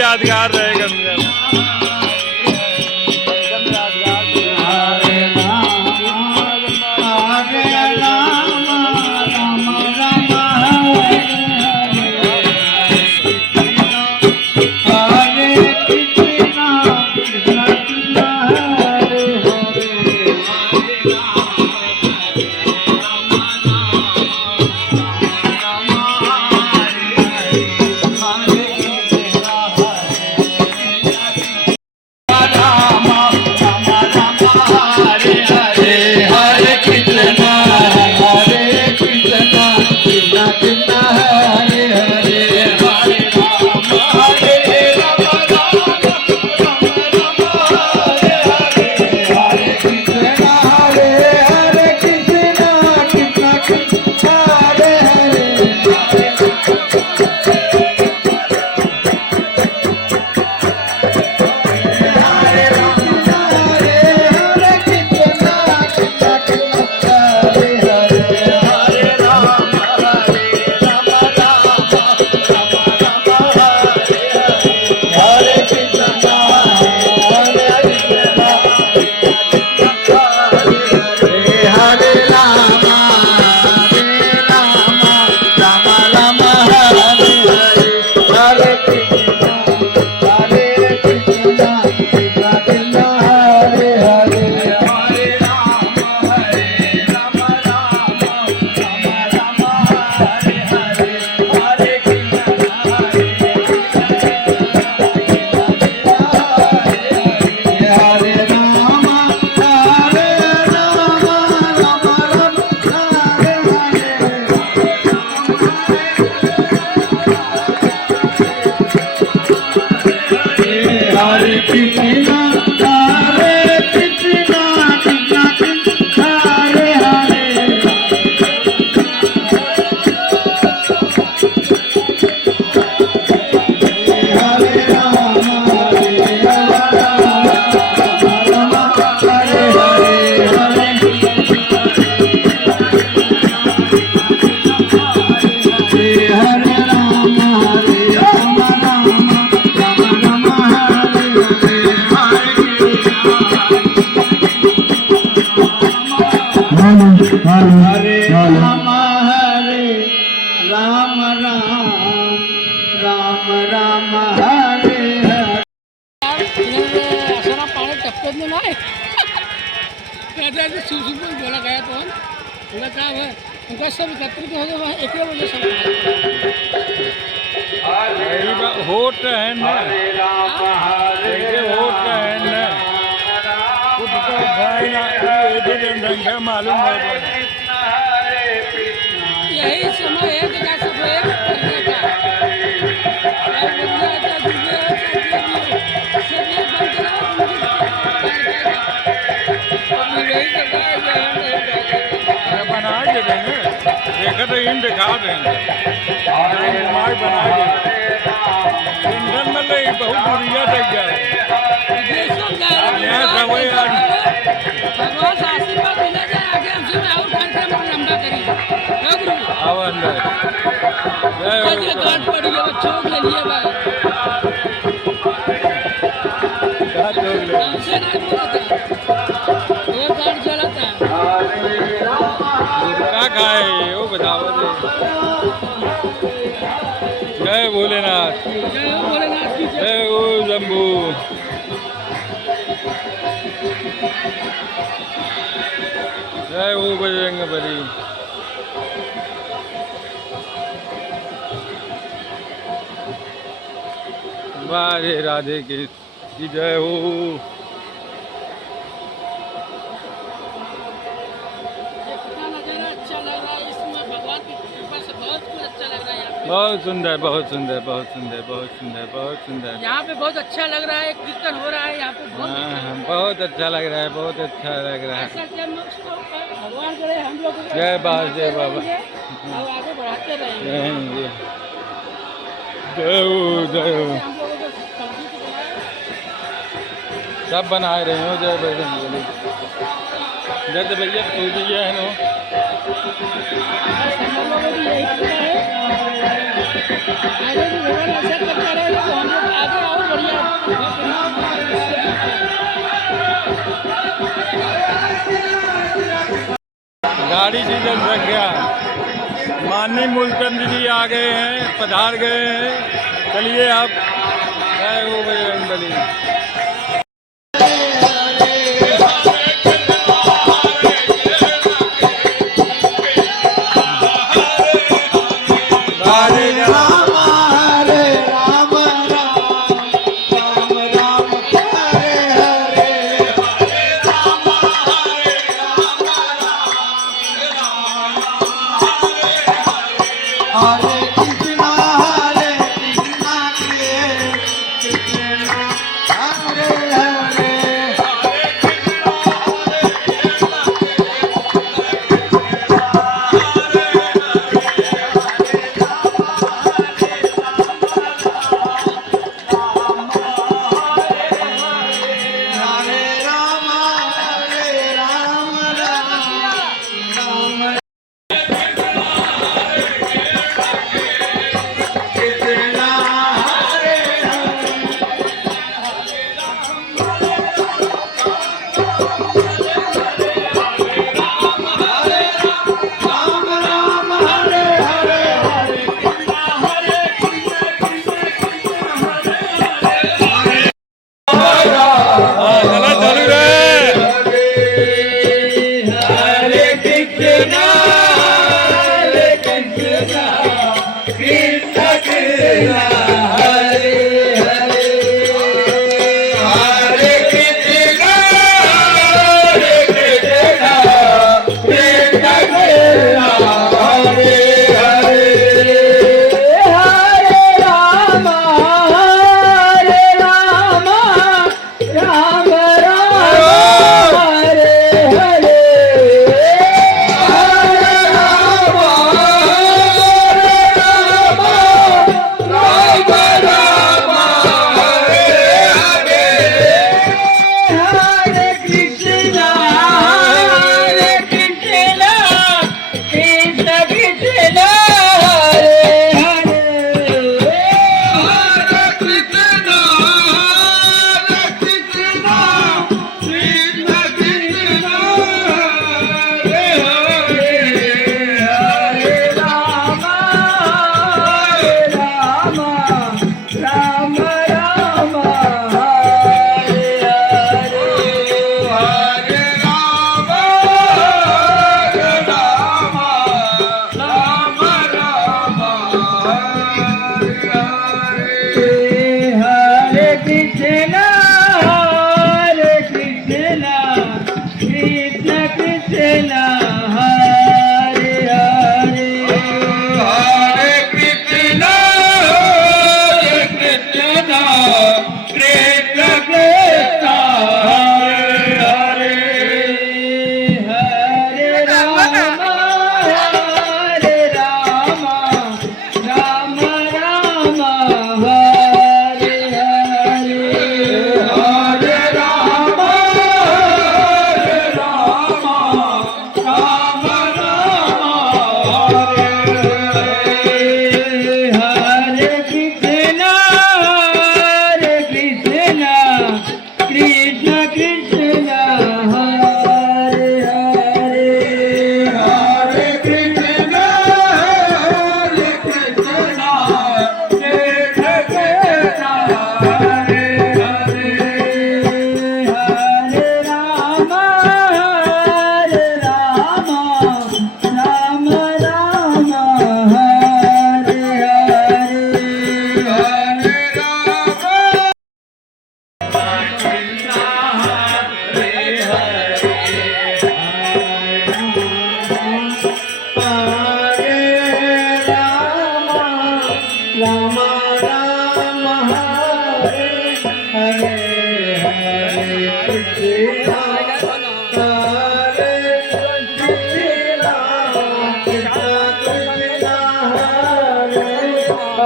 यादगार रहेगा। बोला गया तो पूरा काम है उनका सब एकत्रित हो गया एक बजे सब होट है ना होट है ना खुद का भाई ना ढंग है मालूम है यही समय है कि सब एक करने का बना के देंगे देखा तो इन दिखा देंगे माई बना के इंधन में ले बहुत दूरिया तक जाए भगवान से आशीर्वाद मिला जाए आगे हमसे और कार्यक्रम लंबा करिए आओ अंदर गांठ पड़ी है बच्चों के लिए भाई हमसे नहीं बोला था वो गांठ जलाता है क्या खाए वो बताओ जय भोलेनाथ की जय ओ जम्बू जय ओ बजरंग बली वारे राधे की जय हो। कितना नज़ारा अच्छा लग रहा है, इसमें भगवान की कृपा से बहुत कुछ अच्छा लग रहा है यहाँ पे। बहुत सुंदर, बहुत सुंदर, बहुत सुंदर, बहुत सुंदर, बहुत सुंदर। यहाँ पे बहुत अच्छा लग रहा है, कीर्तन हो रहा है यहाँ पे बहुत अच्छा हाँ, बहुत अच्छा लग रहा है, बहुत अच्छा लग रहा है। ऐसा जब उसको भगवान करे हम लोग जय बासुदेव बाबा। और आगे बढ़ाते रहेंगे। रहेंगे। जय हो, जय हो। हम लोगों को संगीत बनाए, सब बना रहे हो, जय बजरंग बली। जय भैया पूजी है नो। बस हम लोगों को भी यही करना है। आगे भी भगवान ऐसा करता रहेगा तो हम लोग आगे और बढ़िया गाड़ी सीजन रख गया। माननीय मूलचंद जी आ गए हैं, पधार गए हैं। चलिए आप जय हो बजरंग बली।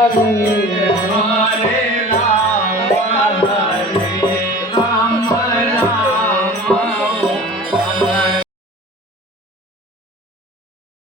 करूं